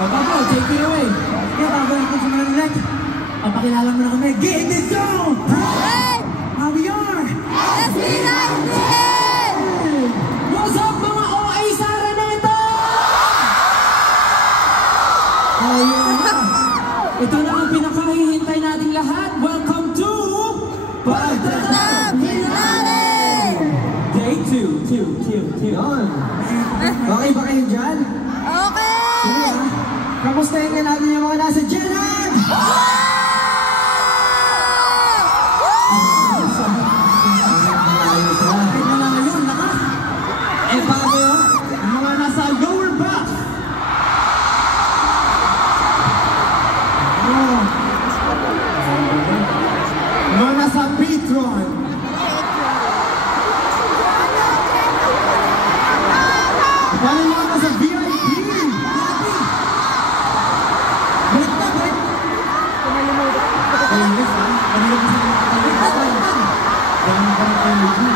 Bago, take it away. Kaya bago natin simulan ulit, papakilala mo na kami. Get this song! How we are? SB19! What's up mga OA sa Araneta? Oh yeah! Ito na ang pinakahihintay nating lahat. Welcome to Pagtatag Finale! Day 2. Yun. Okay ba kayo dyan? Okay! Sige ha. Kamustahin nga natin yung mga nasa dyan! Eh bago yun, ang mga nasa lower back. Mga nasa Patreon. Paano yung mga nasa VIP? Balik na, balik. Ayos ha? Kanina ko sa mga kalimutan. Dami ka ng energy.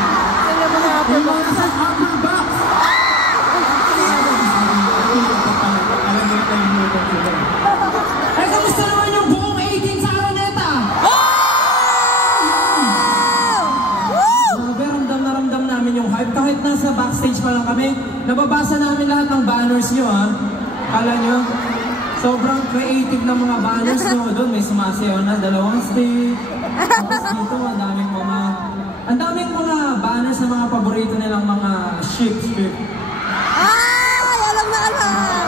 Yung mga nasa upper box. Alam mo na kalimutan sila. Ay, kamusta naman yung buong 18 sa Araneta? Grabe, ramdam namin yung hype. Kahit nasa backstage pa lang kami, nababasa namin lahat ng banners nyo ha. Kala nyo, sobrang creative ng mga banners nyo. Doon may sumasayaw na dalawang stage. Tapos dito, ang daming mga banners na mga paborito nilang mga ship. Ay! Alam na alam!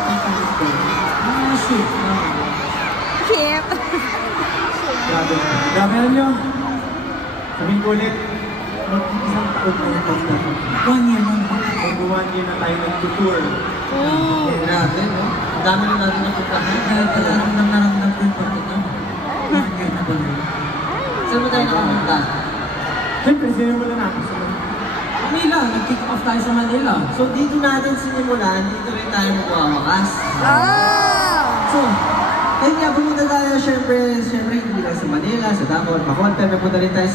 Mga ship. Chip! Grabe nyo. Sabihin ko ulit, isang taon na yung pagkakot. 1 year man. Mag-1 year na tayo nag-tour. Grabe, no? Ang dami na natin napuntahan. Naramdam ko yung pagkakot. 1 year na ba rin? Saan mo tayo nakamunta? Siyempre, sinimula natin sa Manila, nag-kick off tayo sa Manila. So, dito natin sinimulan, dito rin tayo magwawakas. So, ayun nga, pumunta tayo, syempre, hindi lang sa Manila, sa Davao, Maconte, napunta rin tayo sa